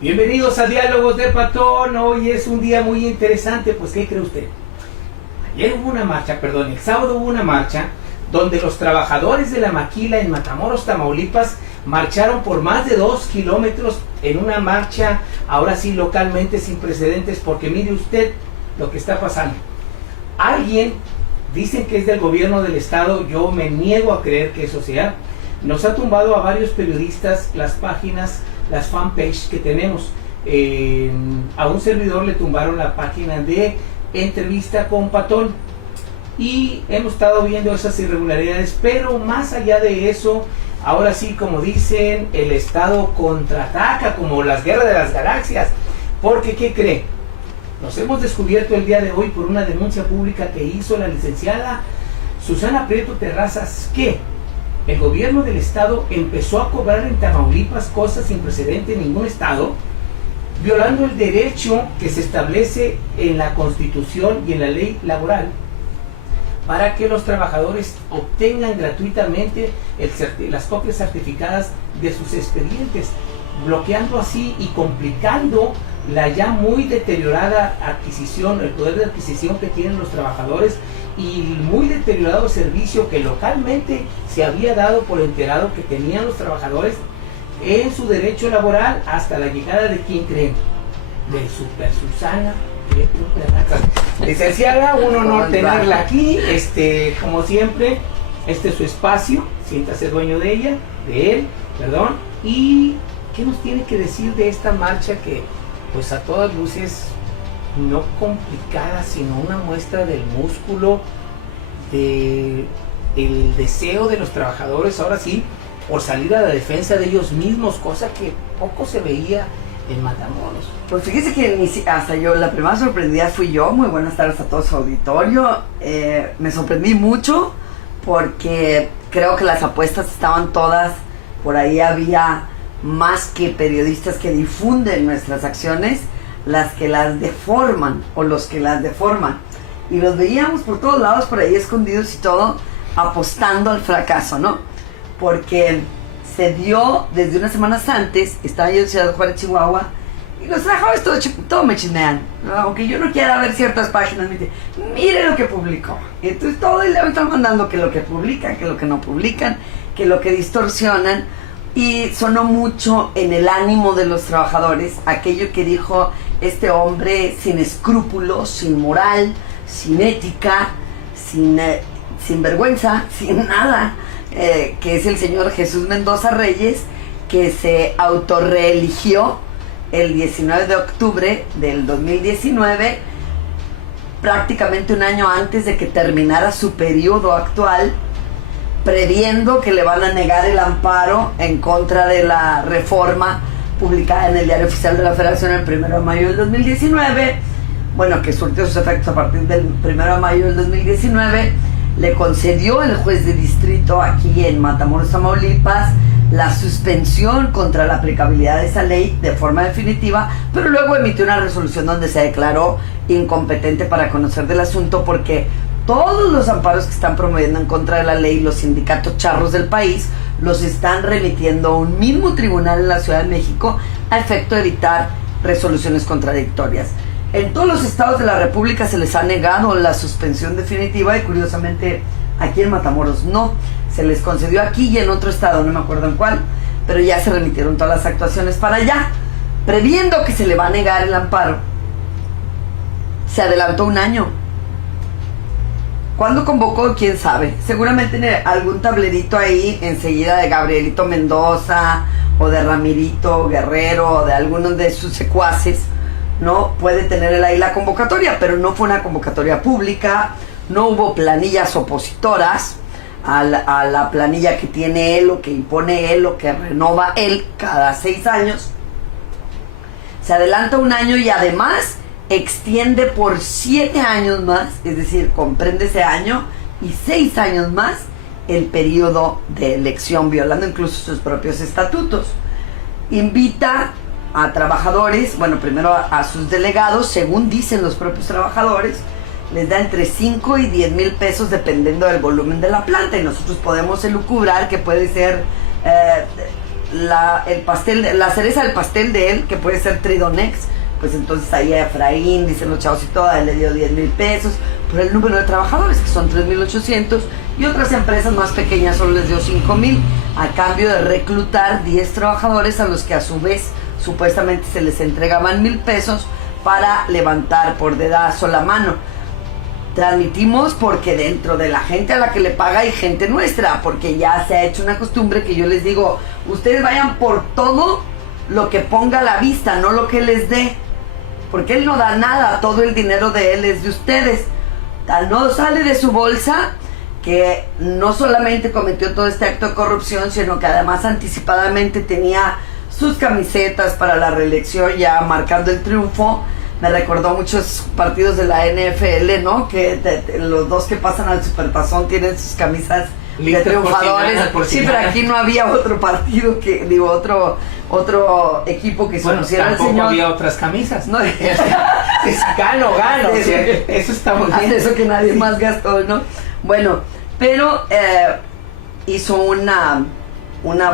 Bienvenidos a Diálogos de Patón. Hoy es un día muy interesante. Pues, ¿qué cree usted? Ayer hubo una marcha, el sábado hubo una marcha donde los trabajadores de la maquila en Matamoros, Tamaulipas, marcharon por más de 2 kilómetros en una marcha, ahora sí localmente, sin precedentes, porque mire usted lo que está pasando. Alguien, dicen que es del gobierno del estado, yo me niego a creer que eso sea, nos ha tumbado a varios periodistas las páginas, las fanpages que tenemos. A un servidor le tumbaron la página de entrevista con Patón y hemos estado viendo esas irregularidades, pero más allá de eso, ahora sí, como dicen, el estado contraataca como las guerras de las galaxias, porque ¿qué cree? Nos hemos descubierto el día de hoy por una denuncia pública que hizo la licenciada Susana Prieto Terrazas, que el gobierno del estado empezó a cobrar en Tamaulipas cosas sin precedente en ningún estado, violando el derecho que se establece en la Constitución y en la ley laboral para que los trabajadores obtengan gratuitamente las copias certificadas de sus expedientes, bloqueando así y complicando la ya muy deteriorada adquisición, el poder de adquisición que tienen los trabajadores y el muy deteriorado servicio que localmente se había dado por enterado que tenían los trabajadores en su derecho laboral, hasta la llegada de ¿quién creen? De Super Susana Prieto Terrazas. Licenciada, un honor tenerla aquí, como siempre, este es su espacio, siéntase dueño de ella, de él, perdón. ¿Y qué nos tiene que decir de esta marcha que, pues a todas luces, no complicada, sino una muestra del músculo, del deseo de los trabajadores, ahora sí, por salir a la defensa de ellos mismos, cosa que poco se veía en Matamoros? Pues fíjese que hasta yo, la primera sorprendida fui yo. Muy buenas tardes a todo su auditorio. Me sorprendí mucho porque creo que las apuestas estaban todas, por ahí había más que periodistas que difunden nuestras acciones, las que las deforman o los que las deforman. Y los veíamos por todos lados, por ahí escondidos y todo, apostando al fracaso, ¿no? Porque se dio desde unas semanas antes, estaba yo en Ciudad Juárez, Chihuahua, y los trabajadores todo me chismean, ¿no? Aunque yo no quiera ver ciertas páginas, me dicen, mire lo que publicó. Y entonces todo el día me están mandando que lo que publican, que lo que no publican, que lo que distorsionan. Y sonó mucho en el ánimo de los trabajadores aquello que dijo este hombre sin escrúpulos, sin moral, sin ética, sin vergüenza, sin nada, que es el señor Jesús Mendoza Reyes, que se autorreeligió el 19 de octubre del 2019, prácticamente un año antes de que terminara su periodo actual, previendo que le van a negar el amparo en contra de la reforma publicada en el Diario Oficial de la Federación el 1 de mayo del 2019, bueno, que surtió sus efectos a partir del 1 de mayo del 2019, le concedió el juez de distrito aquí en Matamoros, Tamaulipas, la suspensión contra la aplicabilidad de esa ley de forma definitiva, pero luego emitió una resolución donde se declaró incompetente para conocer del asunto, porque todos los amparos que están promoviendo en contra de la ley los sindicatos charros del país los están remitiendo a un mismo tribunal en la Ciudad de México a efecto de evitar resoluciones contradictorias. En todos los estados de la República se les ha negado la suspensión definitiva y curiosamente aquí en Matamoros no. Se les concedió aquí y en otro estado, no me acuerdo en cuál, pero ya se remitieron todas las actuaciones para allá. Previendo que se le va a negar el amparo, se adelantó un año. ¿Cuándo convocó? ¿Quién sabe? Seguramente en algún tablerito ahí enseguida de Gabrielito Mendoza o de Ramirito Guerrero o de algunos de sus secuaces, ¿no? Puede tener él ahí la convocatoria, pero no fue una convocatoria pública, no hubo planillas opositoras a la planilla que tiene él o que impone él o que renova él cada 6 años. Se adelanta un año y además extiende por 7 años más, es decir, comprende ese año y 6 años más el periodo de elección, violando incluso sus propios estatutos. Invita a trabajadores, bueno, primero a sus delegados, según dicen los propios trabajadores, les da entre 5 y 10 mil pesos dependiendo del volumen de la planta, y nosotros podemos elucubrar que puede ser el pastel, la cereza del pastel de él, que puede ser Tridonex, pues entonces ahí a Efraín, dicen los chavos y todo, a él le dio 10,000 pesos por el número de trabajadores, que son 3,800, y otras empresas más pequeñas solo les dio 5,000, a cambio de reclutar 10 trabajadores a los que a su vez supuestamente se les entregaban 1,000 pesos para levantar por dedazo la mano. Transmitimos porque dentro de la gente a la que le paga hay gente nuestra, porque ya se ha hecho una costumbre que yo les digo, ustedes vayan por todo lo que ponga a la vista, no lo que les dé, porque él no da nada, todo el dinero de él es de ustedes. Tal no sale de su bolsa que no solamente cometió todo este acto de corrupción, sino que además anticipadamente tenía sus camisetas para la reelección ya marcando el triunfo. Me recordó muchos partidos de la NFL, ¿no? Que los dos que pasan al Supertazón tienen sus camisas de triunfadores. Sí, pero aquí no había otro partido que, digo, otro equipo que se pusiera el señor. Había otras camisas. No, gano. O sea, eso está muy bien. Eso que nadie más gastó, ¿no? Bueno, pero hizo una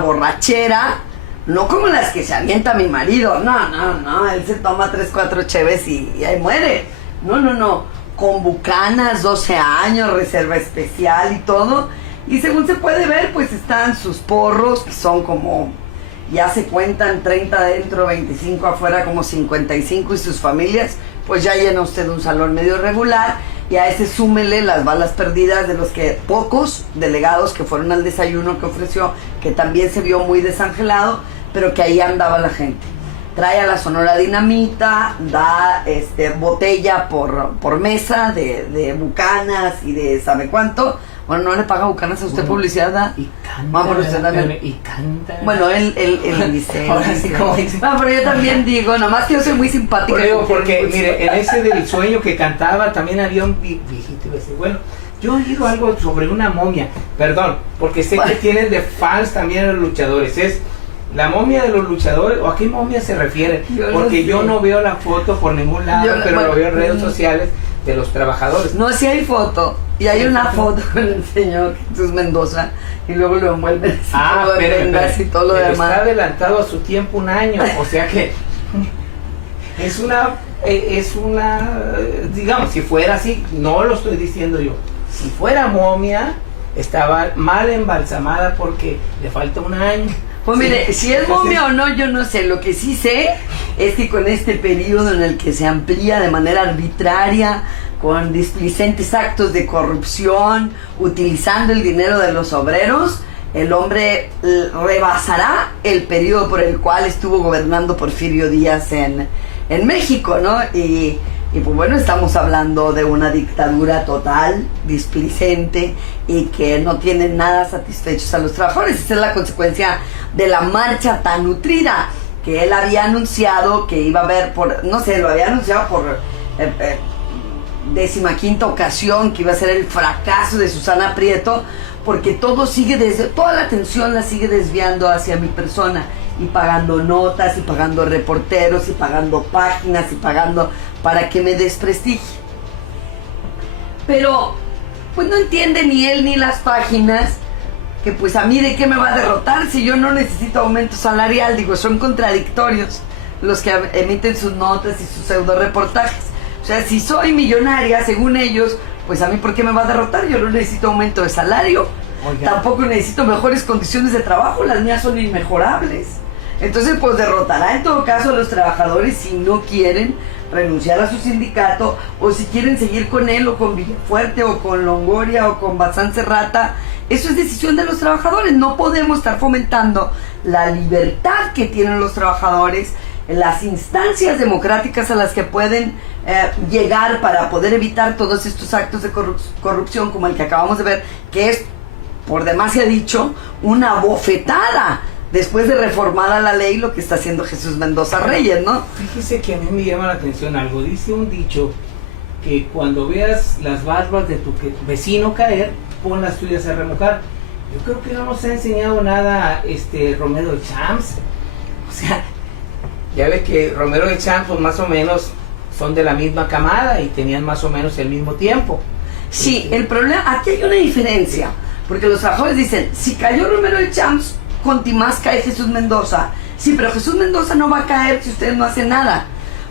borrachera. No como las que se avienta mi marido. No, él se toma 3, 4 cheves y ahí muere. No. Con bucanas, 12 años, reserva especial y todo. Y según se puede ver, pues están sus porros, que son como, ya se cuentan 30 adentro, 25 afuera, como 55, y sus familias, pues ya llena usted un salón medio regular. Y a ese súmele las balas perdidas de los que pocos delegados que fueron al desayuno que ofreció, que también se vio muy desangelado, pero que ahí andaba la gente. Trae a la Sonora Dinamita, da botella por mesa de bucanas y de sabe cuánto. Bueno, no le paga bucanas a usted, publicidad, ¿da? Y canta. Vamos, usted también. Y canta. Bueno, él dice. Ahora sí, como dice. No, pero yo también digo, nomás que yo soy muy simpática. Porque mire, en ese del sueño que cantaba también había un viejito. Bueno, yo he oído algo sobre una momia. Perdón, porque sé que tienen de fans también los luchadores. ¿Es la momia de los luchadores o a qué momia se refiere? Porque yo no veo la foto por ningún lado, pero lo veo en redes sociales de los trabajadores. No, sí hay foto. Y hay una foto con el señor Jesús Mendoza y luego lo envuelven así, y todo lo demás. Está adelantado a su tiempo un año, o sea que es una, digamos, si fuera así, no lo estoy diciendo yo, si fuera momia, estaba mal embalsamada porque le falta un año. Pues mire, si es momia o no, yo no sé. Lo que sí sé es que con este periodo en el que se amplía de manera arbitraria, con displicentes actos de corrupción, utilizando el dinero de los obreros, el hombre rebasará el periodo por el cual estuvo gobernando Porfirio Díaz en México, ¿no? Y pues bueno, estamos hablando de una dictadura total, displicente, y que no tiene nada satisfechos a los trabajadores. Esa es la consecuencia de la marcha tan nutrida que él había anunciado que iba a haber lo había anunciado por 15ª ocasión, que iba a ser el fracaso de Susana Prieto, porque toda la atención la sigue desviando hacia mi persona, y pagando notas, y pagando reporteros, y pagando páginas, y pagando para que me desprestigie. Pero pues no entiende ni él ni las páginas que pues a mí de qué me va a derrotar si yo no necesito aumento salarial. Digo, son contradictorios los que emiten sus notas y sus pseudo reportajes. O sea, si soy millonaria, según ellos, pues a mí ¿por qué me va a derrotar? Yo no necesito aumento de salario. Oiga. Tampoco necesito mejores condiciones de trabajo, las mías son inmejorables. Entonces pues derrotará en todo caso a los trabajadores si no quieren renunciar a su sindicato, o si quieren seguir con él, o con Villafuerte, o con Longoria, o con Bazán Serrata. Eso es decisión de los trabajadores. No podemos estar fomentando la libertad que tienen los trabajadores, las instancias democráticas a las que pueden llegar para poder evitar todos estos actos de corrupción como el que acabamos de ver, que es, por demás se ha dicho, una bofetada después de reformada la ley, lo que está haciendo Jesús Mendoza Reyes, ¿no? Fíjese que a mí me llama la atención algo. Dice un dicho que cuando veas las barbas de tu vecino caer, pon las tuyas a remojar. Yo creo que no nos ha enseñado nada Romero de Champs. O sea, ya ve que Romero de Champs pues, más o menos son de la misma camada y tenían más o menos el mismo tiempo. Sí, el problema, aquí hay una diferencia, porque los trabajadores dicen, si cayó Romero de Champs, contimás cae Jesús Mendoza. Sí, pero Jesús Mendoza no va a caer si ustedes no hacen nada.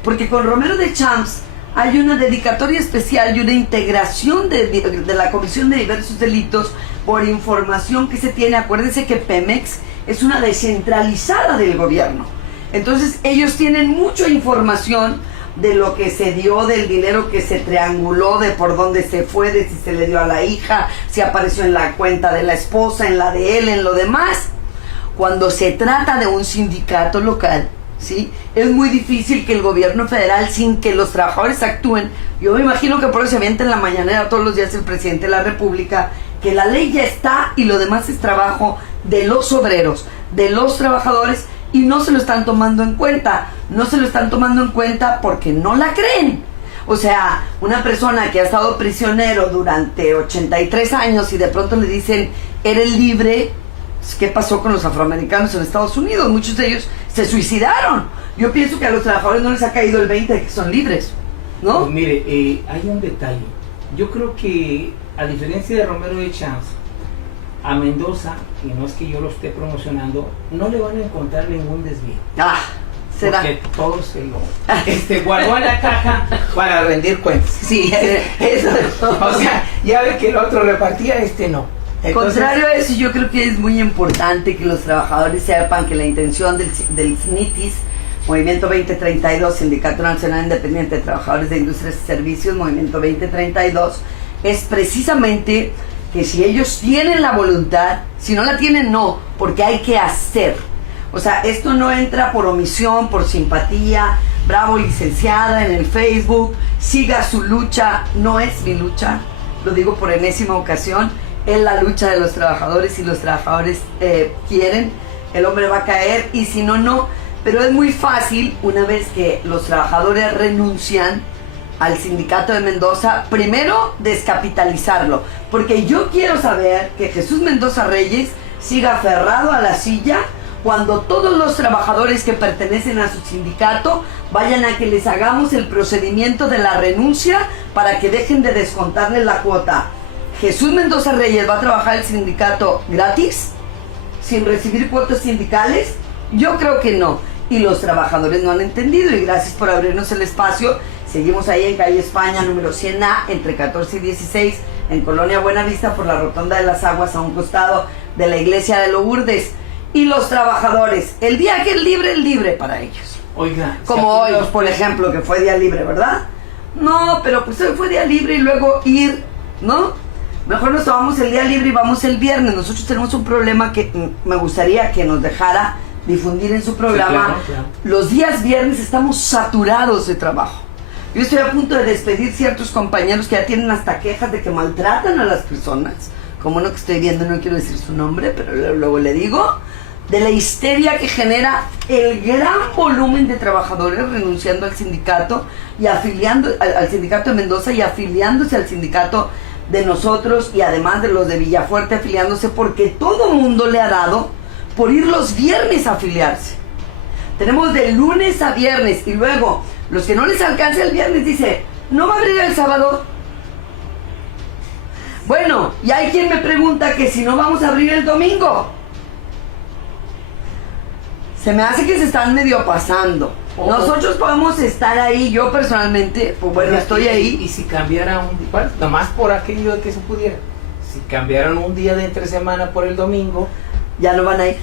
Porque con Romero de Champs hay una dedicatoria especial y una integración de la Comisión de Diversos Delitos por información que se tiene. Acuérdense que Pemex es una descentralizada del gobierno. Entonces ellos tienen mucha información de lo que se dio, del dinero que se trianguló, de por dónde se fue, de si se le dio a la hija, si apareció en la cuenta de la esposa, en la de él, en lo demás. Cuando se trata de un sindicato local, ¿sí?, es muy difícil que el gobierno federal, sin que los trabajadores actúen, yo me imagino que por eso se avienta en la mañanera todos los días el presidente de la República, que la ley ya está y lo demás es trabajo de los obreros, de los trabajadores, y no se lo están tomando en cuenta. No se lo están tomando en cuenta porque no la creen. O sea, una persona que ha estado prisionero durante 83 años y de pronto le dicen, eres libre. ¿Qué pasó con los afroamericanos en Estados Unidos? Muchos de ellos se suicidaron. Yo pienso que a los trabajadores no les ha caído el 20 de que son libres, ¿no? Pues mire, hay un detalle. Yo creo que, a diferencia de Romero de Champs, a Mendoza, y no es que yo lo esté promocionando, no le van a encontrar ningún desvío. ¿Será? Porque todo se lo guardó en la caja para rendir cuentas. Sí, eso. O sea, ya ve que el otro repartía, no. Entonces, contrario a eso, yo creo que es muy importante que los trabajadores sepan que la intención del SNITIS, Movimiento 2032, Sindicato Nacional Independiente de Trabajadores de Industrias y Servicios, Movimiento 2032, es precisamente que si ellos tienen la voluntad, si no la tienen, no, porque hay que hacer. O sea, esto no entra por omisión, por simpatía. Bravo, licenciada, en el Facebook, siga su lucha. No es mi lucha, lo digo por enésima ocasión, es la lucha de los trabajadores. Si los trabajadores quieren, el hombre va a caer, y si no, no. Pero es muy fácil, una vez que los trabajadores renuncian al sindicato de Mendoza, primero descapitalizarlo, porque yo quiero saber que Jesús Mendoza Reyes siga aferrado a la silla cuando todos los trabajadores que pertenecen a su sindicato vayan a que les hagamos el procedimiento de la renuncia para que dejen de descontarle la cuota. ¿Jesús Mendoza Reyes va a trabajar el sindicato gratis, sin recibir cuotas sindicales? Yo creo que no, y los trabajadores no han entendido, y gracias por abrirnos el espacio. Seguimos ahí en calle España, número 100A, entre 14 y 16, en Colonia Buenavista, por la Rotonda de las Aguas, a un costado de la iglesia de Lourdes. Y los trabajadores, el día que es libre para ellos. Oiga, como hoy, por ejemplo, que fue día libre, ¿verdad? No, pero pues hoy fue día libre y luego ir, ¿no? Mejor nos tomamos el día libre y vamos el viernes. Nosotros tenemos un problema que me gustaría que nos dejara difundir en su programa. Sí, claro. Los días viernes estamos saturados de trabajo. Yo estoy a punto de despedir ciertos compañeros que ya tienen hasta quejas de que maltratan a las personas, como uno que estoy viendo, no quiero decir su nombre, pero luego le digo, de la histeria que genera el gran volumen de trabajadores renunciando al sindicato y afiliando al sindicato de Mendoza y afiliándose al sindicato de nosotros, y además de los de Villafuerte afiliándose, porque todo mundo le ha dado por ir los viernes a afiliarse. Tenemos de lunes a viernes, y luego los que no les alcanza el viernes dice, ¿no va a abrir el sábado? Bueno, y hay quien me pregunta que si no vamos a abrir el domingo. Se me hace que se están medio pasando. Nosotros podemos estar ahí, yo personalmente, pues bueno, estoy ahí. Y si cambiara bueno, nomás por aquello de que se pudiera, si cambiaran un día de entre semana por el domingo, ya no van a ir.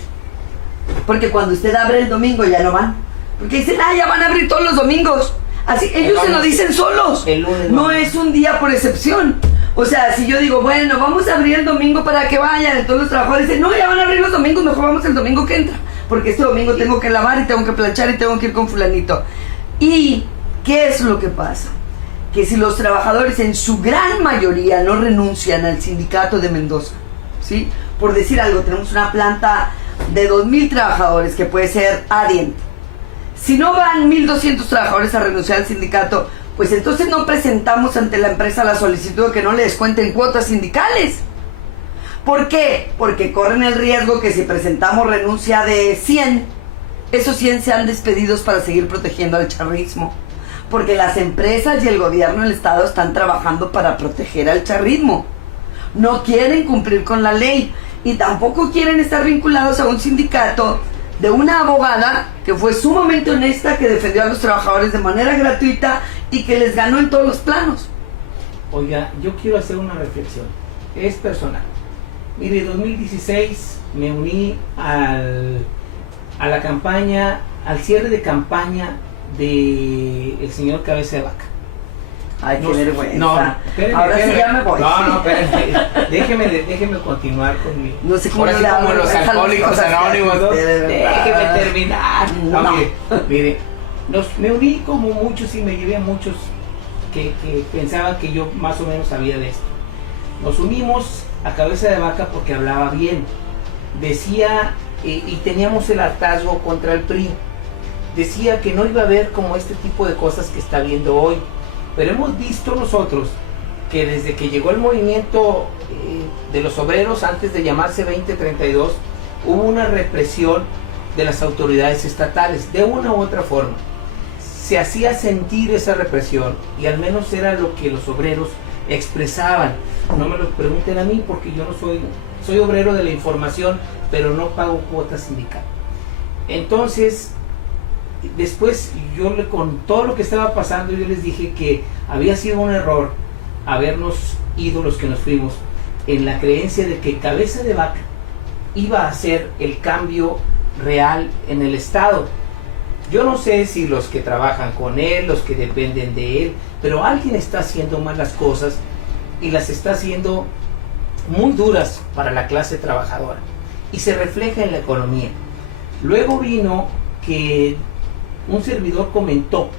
Porque cuando usted abre el domingo ya no van. Porque dicen, ya van a abrir todos los domingos. Así, ellos se lo dicen solos. El lunes no es un día por excepción. O sea, si yo digo, bueno, vamos a abrir el domingo para que vayan, entonces los trabajadores dicen, no, ya van a abrir los domingos, mejor vamos el domingo que entra. Porque este domingo tengo que lavar y tengo que planchar y tengo que ir con fulanito. ¿Y qué es lo que pasa? Que si los trabajadores en su gran mayoría no renuncian al sindicato de Mendoza, ¿sí? Por decir algo, tenemos una planta de 2,000 trabajadores que puede ser Adient. Si no van 1,200 trabajadores a renunciar al sindicato, pues entonces no presentamos ante la empresa la solicitud de que no le descuenten cuotas sindicales. ¿Por qué? Porque corren el riesgo que si presentamos renuncia de 100, esos 100 sean despedidos para seguir protegiendo al charrismo. Porque las empresas y el gobierno del Estado están trabajando para proteger al charrismo. No quieren cumplir con la ley. y tampoco quieren estar vinculados a un sindicato de una abogada que fue sumamente honesta, que defendió a los trabajadores de manera gratuita y que les ganó en todos los planos. Oiga, yo quiero hacer una reflexión, es personal. Mire, en 2016 me uní a la campaña, al cierre de campaña del señor Cabeza de Vaca. Ay, qué vergüenza. No, espérenme, ahora espérenme. sí ya me voy. No, espérenme. Déjeme continuar con mi... No sé cómo ahora sí le como hago, los dejan las alcohólicos cosas anónimos, ¿no? que de verdad. Déjeme terminar. No. Mire, me uní como muchos y me llevé a muchos que pensaban que yo más o menos sabía de esto. Nos unimos a Cabeza de Vaca porque hablaba bien. Decía, y teníamos el hartazgo contra el PRI. Decía que no iba a haber como este tipo de cosas que está viendo hoy. Pero hemos visto nosotros que desde que llegó el movimiento de los obreros, antes de llamarse 2032, hubo una represión de las autoridades estatales, de una u otra forma. Se hacía sentir esa represión y al menos era lo que los obreros expresaban. No me lo pregunten a mí porque yo no soy obrero de la información, pero no pago cuota sindical. Entonces, después con todo lo que estaba pasando, yo les dije que había sido un error habernos ido los que nos fuimos en la creencia de que Cabeza de Vaca iba a hacer el cambio real en el Estado. Yo no sé si los que trabajan con él, los que dependen de él, pero alguien está haciendo mal las cosas y las está haciendo muy duras para la clase trabajadora y se refleja en la economía. Luego vino que un servidor comentó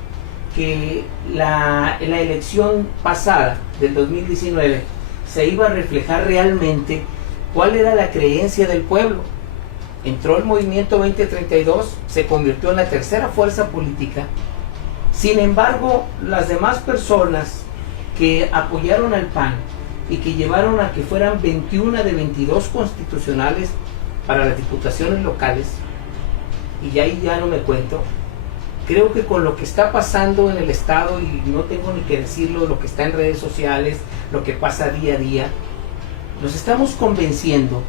que la elección pasada del 2019 se iba a reflejar realmente cuál era la creencia del pueblo. Entró el movimiento 2032, se convirtió en la tercera fuerza política. Sin embargo, las demás personas que apoyaron al PAN y que llevaron a que fueran 21 de 22 constitucionales para las diputaciones locales, y ahí ya no me cuento, creo que con lo que está pasando en el Estado, y no tengo ni que decirlo, lo que está en redes sociales, lo que pasa día a día, nos estamos convenciendo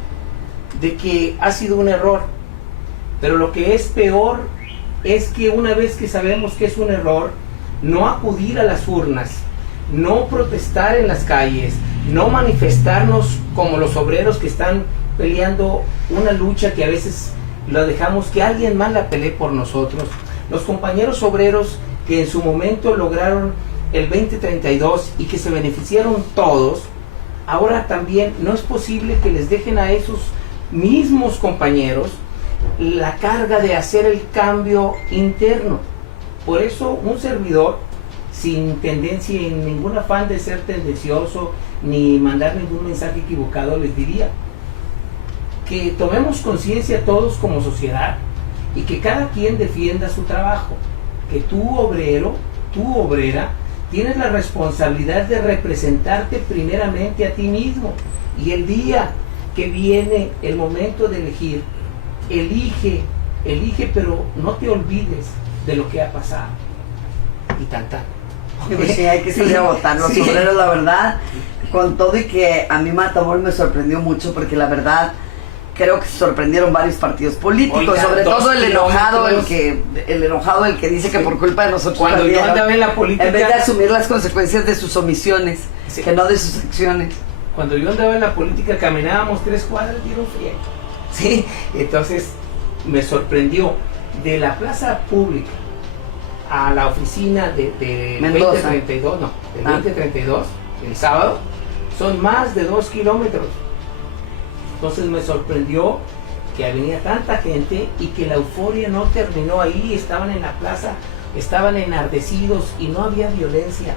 de que ha sido un error. Pero lo que es peor es que una vez que sabemos que es un error, no acudir a las urnas, no protestar en las calles, no manifestarnos como los obreros que están peleando una lucha que a veces lo dejamos que alguien más la pelee por nosotros. Los compañeros obreros que en su momento lograron el 2032 y que se beneficiaron todos, ahora también no es posible que les dejen a esos mismos compañeros la carga de hacer el cambio interno. Por eso un servidor, sin tendencia y ningún afán de ser tendencioso ni mandar ningún mensaje equivocado, les diría que tomemos conciencia todos como sociedad y que cada quien defienda su trabajo, que tú obrero, tú obrera, tienes la responsabilidad de representarte primeramente a ti mismo, y el día que viene el momento de elegir, elige, pero no te olvides de lo que ha pasado. Y tan. Pues sí, hay que salir a votar los obreros, la verdad, con todo y que a mí Matamoros me sorprendió mucho, porque la verdad creo que se sorprendieron varios partidos políticos. Oiga, sobre todo el enojado, el que dice que por culpa de nosotros cuando yo andaba en la política, en vez de asumir las consecuencias de sus omisiones, sí, que no de sus acciones. Cuando yo andaba en la política caminábamos 3 cuadras y era un friego. Sí, entonces me sorprendió de la plaza pública a la oficina de 2032, no, del 2032, el sábado, son más de 2 kilómetros. Entonces me sorprendió que venía tanta gente y que la euforia no terminó ahí. Estaban en la plaza, estaban enardecidos y no había violencia,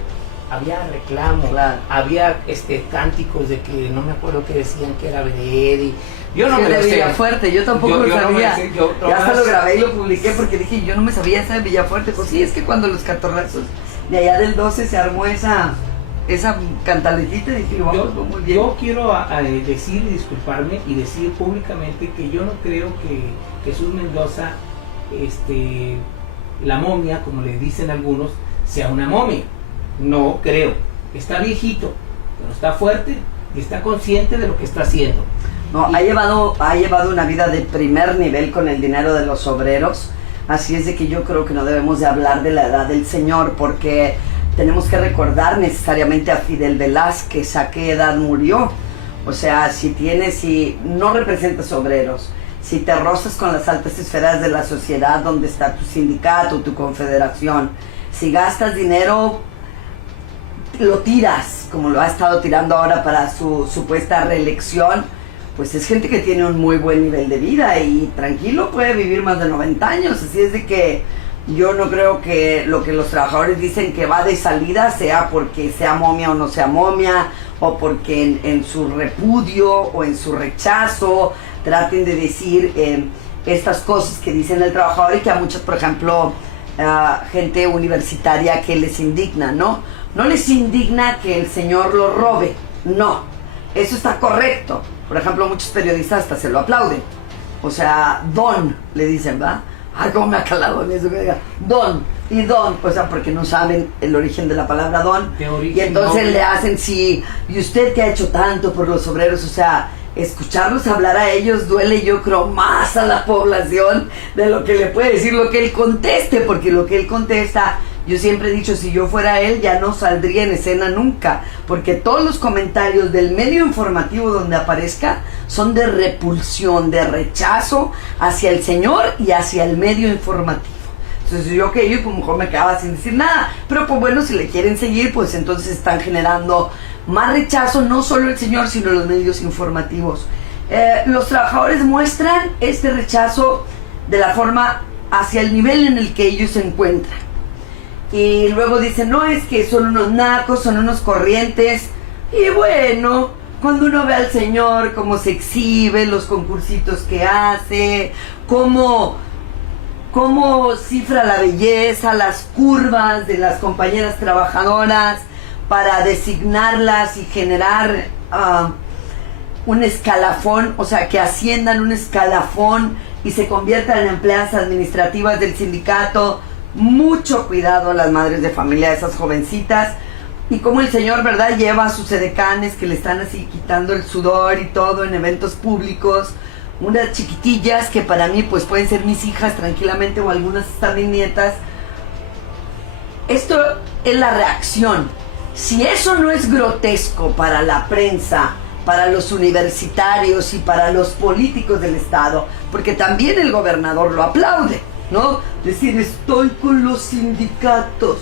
había reclamo, claro, había cánticos de que no me acuerdo que decían que era Veredi. Yo no me lo sé. Villafuerte, yo tampoco lo sabía. Ya hasta lo grabé y lo publiqué porque dije, yo no me sabía esa de Villafuerte. Pues sí, es que cuando los catorrazos de allá del 12 se armó esa cantaletita, dije, vamos, muy bien. Yo quiero decir y disculparme y decir públicamente que yo no creo que Jesús Mendoza, la momia, como le dicen algunos, sea una momia. No creo. Está viejito, pero está fuerte y está consciente de lo que está haciendo. No, ha llevado una vida de primer nivel con el dinero de los obreros. Así es de que yo creo que no debemos de hablar de la edad del señor, porque tenemos que recordar necesariamente a Fidel Velázquez, a qué edad murió. O sea, si no representas obreros, si te rozas con las altas esferas de la sociedad donde está tu sindicato, tu confederación, si gastas dinero, lo tiras, como lo ha estado tirando ahora para su supuesta reelección, pues es gente que tiene un muy buen nivel de vida y tranquilo puede vivir más de 90 años. Así es de que yo no creo que lo que los trabajadores dicen que va de salida sea porque sea momia o no sea momia, o porque en su repudio o en su rechazo traten de decir estas cosas que dicen el trabajador y que a muchos, por ejemplo, gente universitaria que les indigna, ¿no? No les indigna que el señor lo robe, no, eso está correcto. Por ejemplo, muchos periodistas hasta se lo aplauden. O sea, don, le dicen, ¿va? Ay, cómo me ha calado en eso que diga, don, y don, o sea, porque no saben el origen de la palabra don. Y entonces le hacen, sí, y usted que ha hecho tanto por los obreros, o sea, escucharlos hablar a ellos duele, yo creo, más a la población de lo que le puede decir lo que él conteste, porque lo que él contesta, yo siempre he dicho, si yo fuera él ya no saldría en escena nunca, porque todos los comentarios del medio informativo donde aparezca son de repulsión, de rechazo hacia el señor y hacia el medio informativo. Entonces yo como mejor me quedaba sin decir nada, pero pues bueno, si le quieren seguir, pues entonces están generando más rechazo, no solo el señor, sino los medios informativos. Los trabajadores muestran este rechazo de la forma hacia el nivel en el que ellos se encuentran. Y luego dicen, no, es que son unos nacos, son unos corrientes. Y bueno, cuando uno ve al señor cómo se exhibe, los concursitos que hace, cómo cifra la belleza, las curvas de las compañeras trabajadoras para designarlas y generar un escalafón, o sea, que asciendan un escalafón y se conviertan en empleadas administrativas del sindicato. Mucho cuidado a las madres de familia de esas jovencitas, y como el señor, ¿verdad?, lleva a sus edecanes que le están así quitando el sudor y todo en eventos públicos, unas chiquitillas que para mí pues pueden ser mis hijas tranquilamente, o algunas están mis nietas. Esto es la reacción. Si eso no es grotesco para la prensa, para los universitarios y para los políticos del estado, porque también el gobernador lo aplaude, ¿no? Decir, estoy con los sindicatos,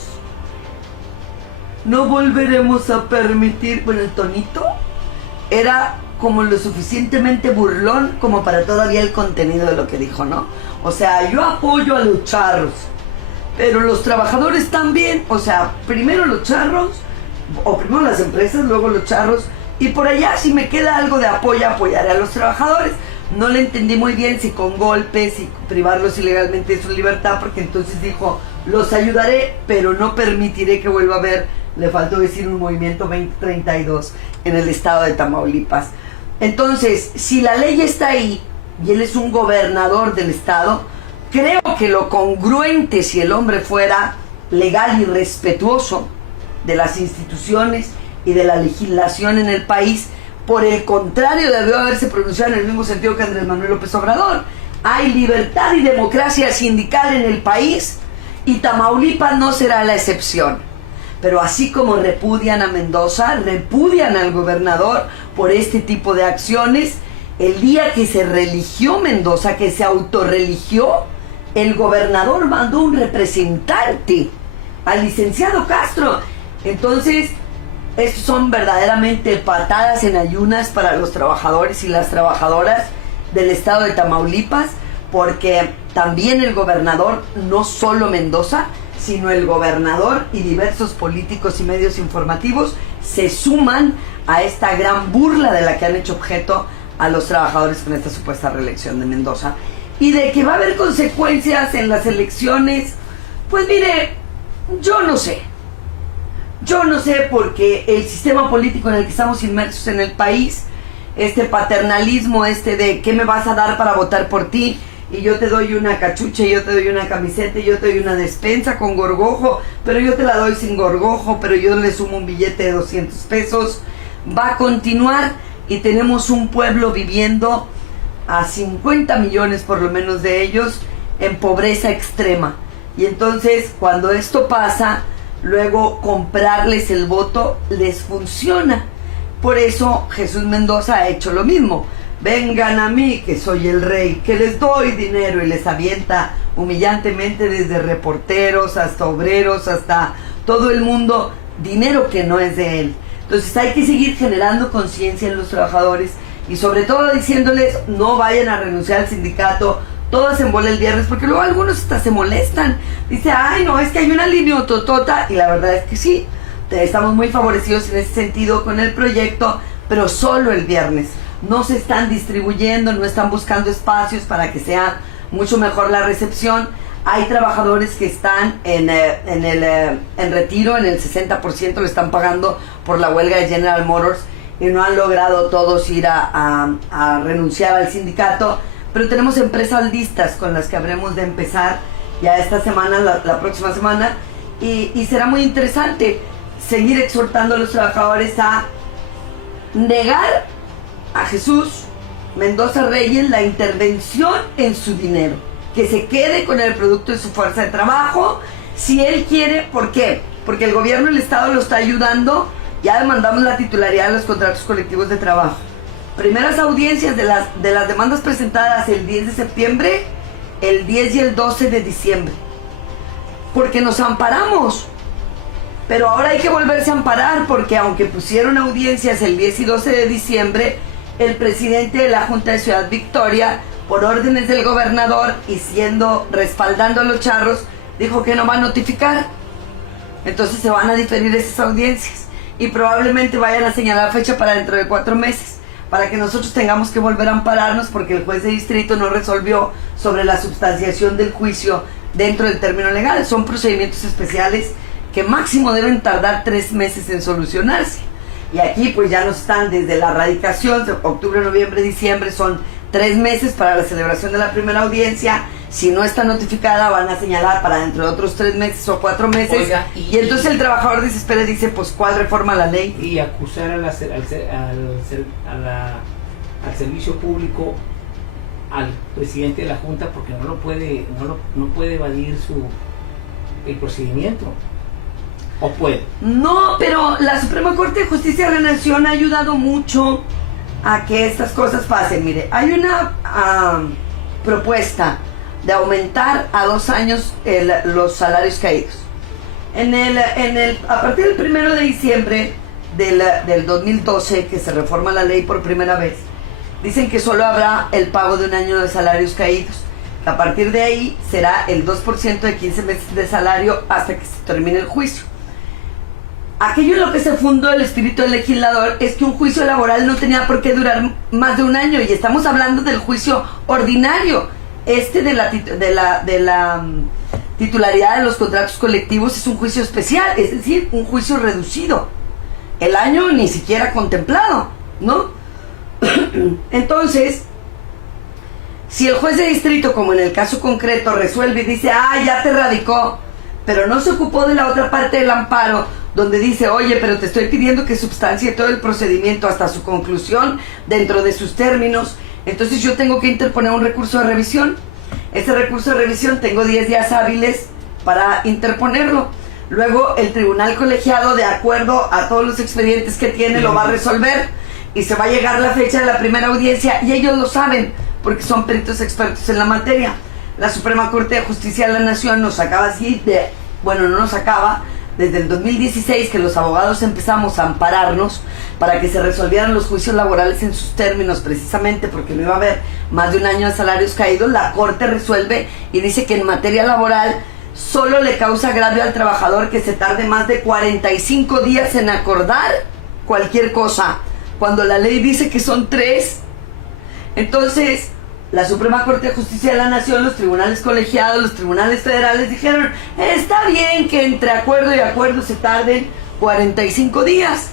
no volveremos a permitir. Bueno, el tonito era como lo suficientemente burlón como para todavía el contenido de lo que dijo, ¿no? O sea, yo apoyo a los charros, pero los trabajadores también. O sea, primero los charros, o primero las empresas, luego los charros, y por allá si me queda algo de apoyo, apoyaré a los trabajadores. No le entendí muy bien si con golpes y privarlos ilegalmente de su libertad, porque entonces dijo, los ayudaré, pero no permitiré que vuelva a haber, le faltó decir, un movimiento 2032 en el estado de Tamaulipas. Entonces, si la ley está ahí y él es un gobernador del estado, creo que lo congruente, si el hombre fuera legal y respetuoso de las instituciones y de la legislación en el país, por el contrario, debió haberse pronunciado en el mismo sentido que Andrés Manuel López Obrador. Hay libertad y democracia sindical en el país y Tamaulipas no será la excepción. Pero así como repudian a Mendoza, repudian al gobernador por este tipo de acciones. El día que se religió Mendoza, que se autorreligió, el gobernador mandó un representante al licenciado Castro. Entonces, estos son verdaderamente patadas en ayunas para los trabajadores y las trabajadoras del estado de Tamaulipas, porque también el gobernador, no solo Mendoza, sino el gobernador y diversos políticos y medios informativos se suman a esta gran burla de la que han hecho objeto a los trabajadores con esta supuesta reelección de Mendoza. Y de que va a haber consecuencias en las elecciones, pues mire, yo no sé. Yo no sé, porque el sistema político en el que estamos inmersos en el país, este paternalismo, de ¿qué me vas a dar para votar por ti? Y yo te doy una cachucha, y yo te doy una camiseta, y yo te doy una despensa con gorgojo, pero yo te la doy sin gorgojo, pero yo le sumo un billete de 200 pesos, va a continuar. y tenemos un pueblo viviendo a 50 millones por lo menos de ellos en pobreza extrema. Y entonces cuando esto pasa, luego comprarles el voto les funciona. Por eso Jesús Mendoza ha hecho lo mismo. Vengan a mí, que soy el rey, que les doy dinero, y les avienta humillantemente desde reporteros hasta obreros, hasta todo el mundo, dinero que no es de él. Entonces hay que seguir generando conciencia en los trabajadores y sobre todo diciéndoles no vayan a renunciar al sindicato, todo hacen bola el viernes, porque luego algunos hasta se molestan. Dice, ay no, es que hay una línea totota, y la verdad es que sí, estamos muy favorecidos en ese sentido con el proyecto, pero solo el viernes. No se están distribuyendo, no están buscando espacios para que sea mucho mejor la recepción. Hay trabajadores que están en retiro, en el 60% lo están pagando por la huelga de General Motors, y no han logrado todos ir a renunciar al sindicato. Pero tenemos empresas listas con las que habremos de empezar ya esta semana, la próxima semana, y será muy interesante seguir exhortando a los trabajadores a negar a Jesús Mendoza Reyes la intervención en su dinero, que se quede con el producto de su fuerza de trabajo, si él quiere. ¿Por qué? Porque el gobierno del estado lo está ayudando. Ya demandamos la titularidad de los contratos colectivos de trabajo. Primeras audiencias de las demandas presentadas el 10 de septiembre, el 10 y el 12 de diciembre, porque nos amparamos. Pero ahora hay que volverse a amparar, porque aunque pusieron audiencias el 10 y 12 de diciembre, el presidente de la Junta de Ciudad Victoria, por órdenes del gobernador y respaldando a los charros, dijo que no va a notificar. Entonces se van a diferir esas audiencias y probablemente vayan a señalar fecha para dentro de 4 meses, para que nosotros tengamos que volver a ampararnos porque el juez de distrito no resolvió sobre la substanciación del juicio dentro del término legal. Son procedimientos especiales que máximo deben tardar 3 meses en solucionarse. Y aquí pues ya nos están desde la radicación, octubre, noviembre, diciembre, son 3 meses para la celebración de la primera audiencia. Si no está notificada, van a señalar para dentro de otros 3 meses o 4 meses. Oiga, y entonces el trabajador desespera y dice, pues ¿cuál reforma la ley? Y acusar al servicio público, al presidente de la Junta, porque no puede evadir el procedimiento. ¿O puede? No, pero la Suprema Corte de Justicia de la Nación ha ayudado mucho a que estas cosas pasen. Mire, hay una propuesta de aumentar a 2 años los salarios caídos. A partir del 1 de diciembre del 2012, que se reforma la ley por primera vez, dicen que solo habrá el pago de 1 año de salarios caídos. A partir de ahí será el 2% de 15 meses de salario hasta que se termine el juicio. Aquello en lo que se fundó el espíritu del legislador es que un juicio laboral no tenía por qué durar más de 1 año, y estamos hablando del juicio ordinario. De la titularidad de los contratos colectivos es un juicio especial, es decir, un juicio reducido. El año ni siquiera contemplado, ¿no? Entonces, si el juez de distrito, como en el caso concreto, resuelve y dice, ya te radicó, pero no se ocupó de la otra parte del amparo, donde dice, oye, pero te estoy pidiendo que substancie todo el procedimiento hasta su conclusión dentro de sus términos, entonces yo tengo que interponer un recurso de revisión. Ese recurso de revisión tengo 10 días hábiles para interponerlo. Luego el tribunal colegiado, de acuerdo a todos los expedientes que tiene, lo va a resolver y se va a llegar la fecha de la primera audiencia, y ellos lo saben porque son peritos expertos en la materia. La Suprema Corte de Justicia de la Nación nos acaba así no nos acaba desde el 2016, que los abogados empezamos a ampararnos para que se resolvieran los juicios laborales en sus términos, precisamente porque no iba a haber más de 1 año de salarios caídos. La Corte resuelve y dice que en materia laboral solo le causa agravio al trabajador que se tarde más de 45 días en acordar cualquier cosa, cuando la ley dice que son 3. Entonces, la Suprema Corte de Justicia de la Nación, los tribunales colegiados, los tribunales federales dijeron, está bien que entre acuerdo y acuerdo se tarden 45 días.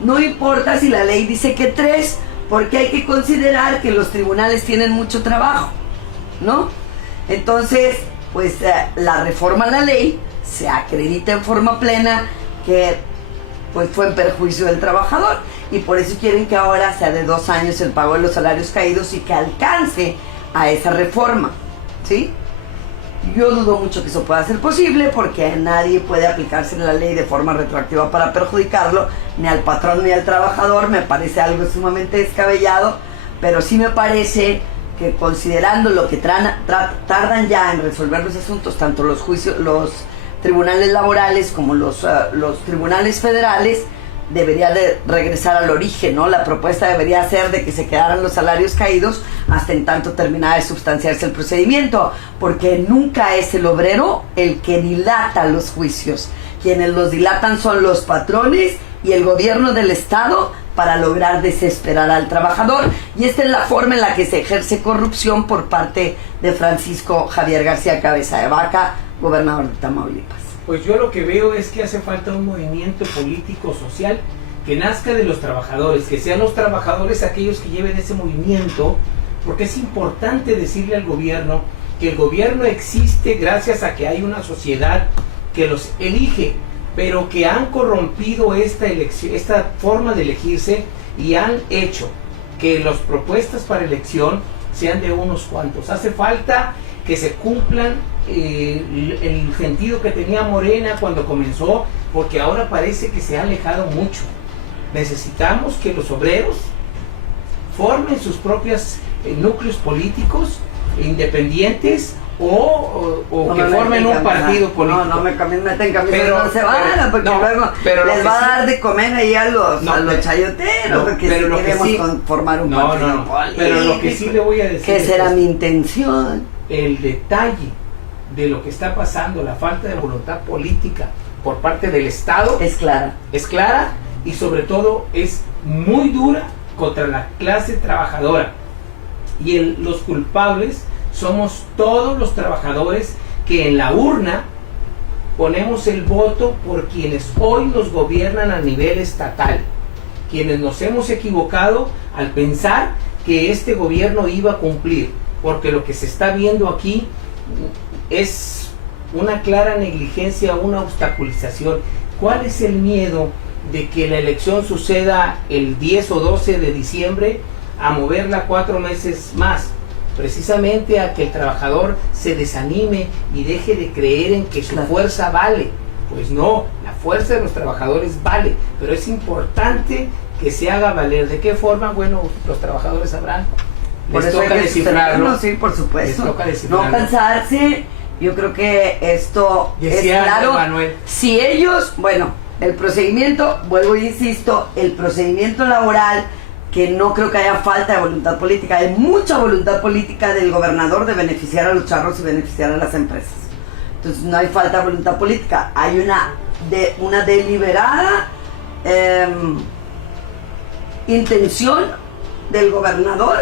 No importa si la ley dice que 3, porque hay que considerar que los tribunales tienen mucho trabajo, ¿no? Entonces, pues la reforma a la ley se acredita en forma plena que pues fue en perjuicio del trabajador, y por eso quieren que ahora sea de 2 años el pago de los salarios caídos y que alcance a esa reforma, ¿sí? Yo dudo mucho que eso pueda ser posible, porque nadie puede aplicarse la ley de forma retroactiva para perjudicarlo, ni al patrón ni al trabajador. Me parece algo sumamente descabellado, pero sí me parece que, considerando lo que tardan ya en resolver los asuntos, tanto los juicios, los tribunales laborales como los tribunales federales, debería de regresar al origen, ¿no? La propuesta debería ser de que se quedaran los salarios caídos hasta en tanto terminara de sustanciarse el procedimiento, porque nunca es el obrero el que dilata los juicios. Quienes los dilatan son los patrones y el gobierno del estado para lograr desesperar al trabajador, y esta es la forma en la que se ejerce corrupción por parte de Francisco Javier García Cabeza de Vaca, gobernador de Tamaulipas. Pues yo lo que veo es que hace falta un movimiento político social que nazca de los trabajadores, que sean los trabajadores aquellos que lleven ese movimiento, porque es importante decirle al gobierno que el gobierno existe gracias a que hay una sociedad que los elige, pero que han corrompido esta forma de elegirse y han hecho que las propuestas para elección sean de unos cuantos. Hace falta que se cumplan el sentido que tenía Morena cuando comenzó, porque ahora parece que se ha alejado mucho. Necesitamos que los obreros formen sus propios núcleos políticos independientes o que formen un partido político. No me meten camisa, no se van, porque luego les va a dar de comer ahí a los chayoteros, porque si queremos formar un partido político. Pero lo que sí le voy a decir, que será mi intención, el detalle de lo que está pasando, la falta de voluntad política por parte del Estado es clara y sobre todo es muy dura contra la clase trabajadora, y los culpables somos todos los trabajadores que en la urna ponemos el voto por quienes hoy nos gobiernan a nivel estatal, quienes nos hemos equivocado al pensar que este gobierno iba a cumplir, porque lo que se está viendo aquí es una clara negligencia, una obstaculización. ¿Cuál es el miedo de que la elección suceda el 10 o 12 de diciembre a moverla 4 meses más? Precisamente a que el trabajador se desanime y deje de creer en que su fuerza vale. Pues no, la fuerza de los trabajadores vale, pero es importante que se haga valer. ¿De qué forma? Bueno, los trabajadores sabrán. Por eso hay que descifrarlo. Sí, por supuesto. Les toca descifrarlo. No cansarse. Yo creo que esto decía es claro. Manuel. Si ellos, bueno, el procedimiento, vuelvo e insisto, el procedimiento laboral, que no creo que haya falta de voluntad política, hay mucha voluntad política del gobernador de beneficiar a los charros y beneficiar a las empresas. Entonces no hay falta de voluntad política, hay una deliberada intención del gobernador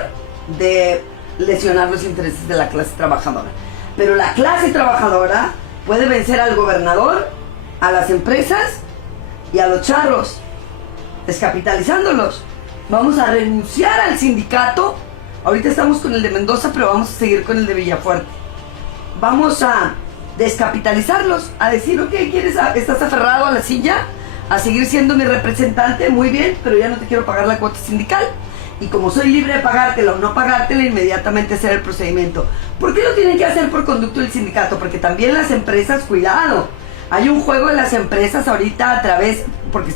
de lesionar los intereses de la clase trabajadora. Pero la clase trabajadora puede vencer al gobernador, a las empresas y a los charros, descapitalizándolos. Vamos a renunciar al sindicato. Ahorita estamos con el de Mendoza, pero vamos a seguir con el de Villafuerte. Vamos a descapitalizarlos, a decir, ok, estás aferrado a la silla, a seguir siendo mi representante, muy bien, pero ya no te quiero pagar la cuota sindical. Y como soy libre de pagártela o no pagártela, inmediatamente hacer el procedimiento. ¿Por qué lo tienen que hacer por conducto del sindicato? Porque también las empresas, cuidado, hay un juego de las empresas ahorita a través, porque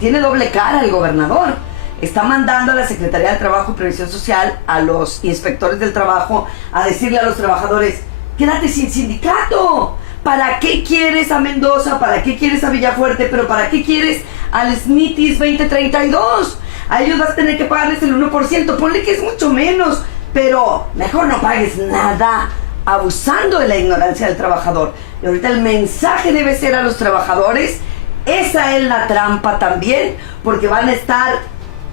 tiene doble cara el gobernador. Está mandando a la Secretaría de Trabajo y Previsión Social, a los inspectores del trabajo, a decirle a los trabajadores, quédate sin sindicato. ¿Para qué quieres a Mendoza? ¿Para qué quieres a Villafuerte? ¿Pero para qué quieres al Smithies 2032? A ellos vas a tener que pagarles el 1%, ponle que es mucho menos, pero mejor no pagues nada, abusando de la ignorancia del trabajador. Y ahorita el mensaje debe ser a los trabajadores, esa es la trampa también, porque van a estar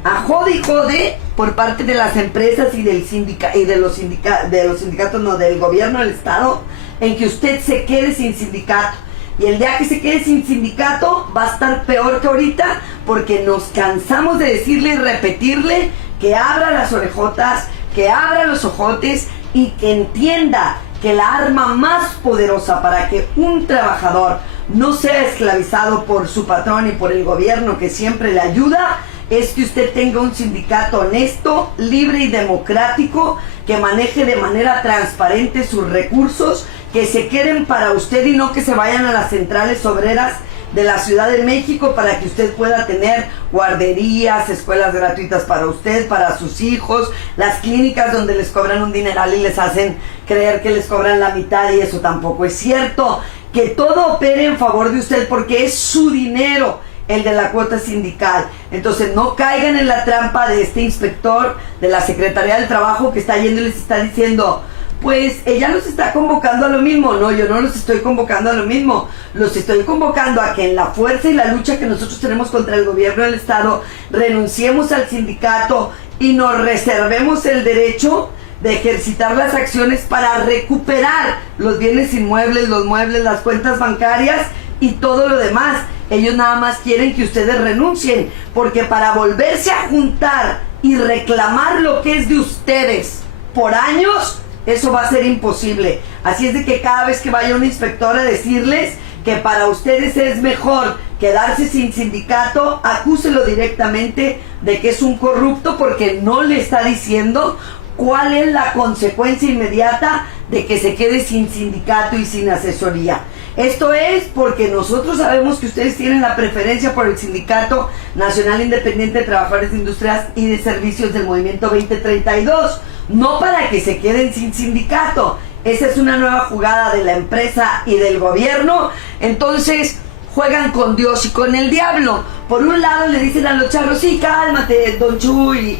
a jode y jode por parte de las empresas y del del gobierno del estado, en que usted se quede sin sindicato. Y el día que se quede sin sindicato va a estar peor que ahorita, porque nos cansamos de decirle y repetirle que abra las orejotas, que abra los ojotes y que entienda que la arma más poderosa para que un trabajador no sea esclavizado por su patrón y por el gobierno que siempre le ayuda, es que usted tenga un sindicato honesto, libre y democrático, que maneje de manera transparente sus recursos, que se queden para usted y no que se vayan a las centrales obreras de la Ciudad de México para que usted pueda tener guarderías, escuelas gratuitas para usted, para sus hijos, las clínicas donde les cobran un dineral y les hacen creer que les cobran la mitad, y eso tampoco es cierto. Que todo opere en favor de usted porque es su dinero el de la cuota sindical. Entonces no caigan en la trampa de este inspector de la Secretaría del Trabajo que está yendo y les está diciendo: pues ella los está convocando a lo mismo. No, yo no los estoy convocando a lo mismo. Los estoy convocando a que en la fuerza y la lucha que nosotros tenemos contra el gobierno del Estado, renunciemos al sindicato y nos reservemos el derecho de ejercitar las acciones para recuperar los bienes inmuebles, los muebles, las cuentas bancarias y todo lo demás. Ellos nada más quieren que ustedes renuncien, porque para volverse a juntar y reclamar lo que es de ustedes por años, eso va a ser imposible. Así es de que cada vez que vaya un inspector a decirles que para ustedes es mejor quedarse sin sindicato, acúselo directamente de que es un corrupto, porque no le está diciendo cuál es la consecuencia inmediata de que se quede sin sindicato y sin asesoría. Esto es porque nosotros sabemos que ustedes tienen la preferencia por el Sindicato Nacional Independiente de Trabajadores de Industrias y de Servicios del Movimiento 2032, no para que se queden sin sindicato. Esa es una nueva jugada de la empresa y del gobierno. Entonces juegan con Dios y con el diablo. Por un lado le dicen a los charros: sí, cálmate, don Chuy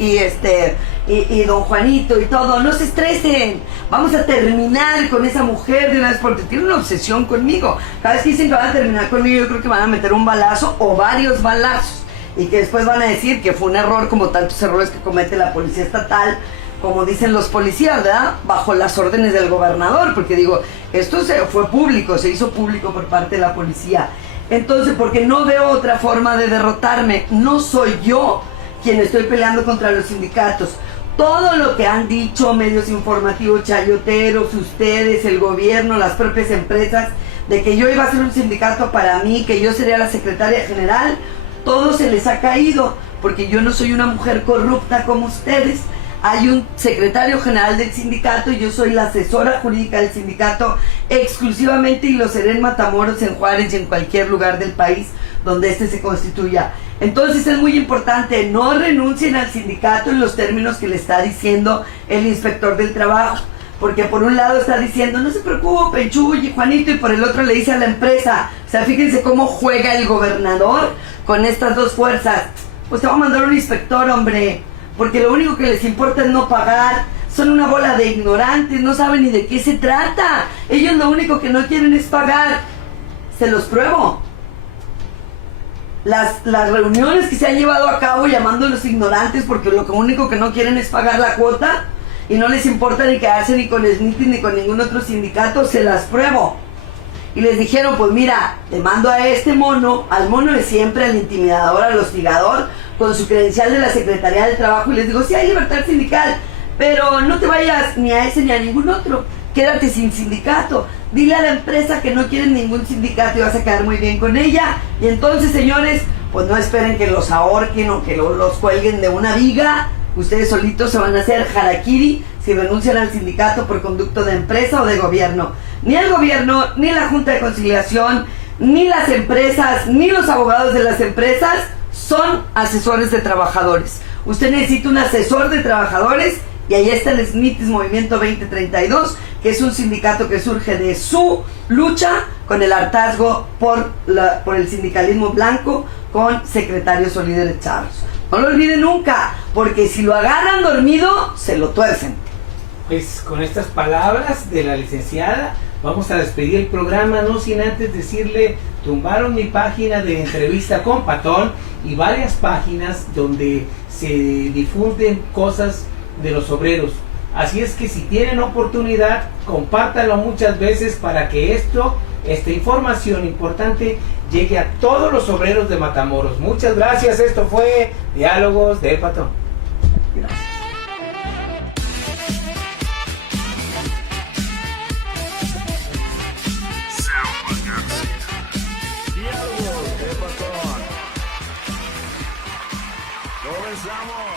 y don Juanito y todo, no se estresen, vamos a terminar con esa mujer de una vez, porque tiene una obsesión conmigo. Cada vez que dicen que van a terminar conmigo, yo creo que van a meter un balazo o varios balazos, y que después van a decir que fue un error, como tantos errores que comete la policía estatal, como dicen los policías, ¿verdad?, bajo las órdenes del gobernador, porque digo, esto fue público, se hizo público por parte de la policía. Entonces, porque no veo otra forma de derrotarme. No soy yo quien estoy peleando contra los sindicatos. Todo lo que han dicho medios informativos chayoteros, ustedes, el gobierno, las propias empresas, de que yo iba a ser un sindicato para mí, que yo sería la secretaria general, todo se les ha caído, porque yo no soy una mujer corrupta como ustedes. Hay un secretario general del sindicato y yo soy la asesora jurídica del sindicato exclusivamente, y lo seré en Matamoros, en Juárez y en cualquier lugar del país donde este se constituya. Entonces es muy importante, no renuncien al sindicato en los términos que le está diciendo el inspector del trabajo, porque por un lado está diciendo: no se preocupen, Chuy y Juanito, y por el otro le dice a la empresa. O sea, fíjense cómo juega el gobernador con estas dos fuerzas. Pues te va a mandar un inspector, hombre, porque lo único que les importa es no pagar. Son una bola de ignorantes, no saben ni de qué se trata. Ellos lo único que no quieren es pagar. Se los pruebo. Las reuniones que se han llevado a cabo llamándolos ignorantes porque lo único que no quieren es pagar la cuota y no les importa ni quedarse ni con SNIT ni con ningún otro sindicato, se las pruebo. Y les dijeron: pues mira, te mando a este mono, al mono de siempre, al intimidador, al hostigador, con su credencial de la Secretaría del Trabajo, y les digo: sí hay libertad sindical, pero no te vayas ni a ese ni a ningún otro, quédate sin sindicato, dile a la empresa que no quieren ningún sindicato y vas a quedar muy bien con ella. Y entonces, señores, pues no esperen que los ahorquen o que los cuelguen de una viga. Ustedes solitos se van a hacer harakiri si renuncian al sindicato por conducto de empresa o de gobierno. Ni el gobierno, ni la Junta de Conciliación, ni las empresas, ni los abogados de las empresas son asesores de trabajadores. Usted necesita un asesor de trabajadores, y ahí está el SNITS Movimiento 2032, que es un sindicato que surge de su lucha con el hartazgo por el sindicalismo blanco, con secretarios o líderes charros. No lo olviden nunca, porque si lo agarran dormido, se lo tuercen. Pues con estas palabras de la licenciada vamos a despedir el programa, no sin antes decirle: tumbaron mi página de entrevista con Patón y varias páginas donde se difunden cosas de los obreros. Así es que si tienen oportunidad, compártanlo muchas veces para que esta información importante llegue a todos los obreros de Matamoros. Muchas gracias. Esto fue Diálogos de Patón. Gracias. ¡Comenzamos!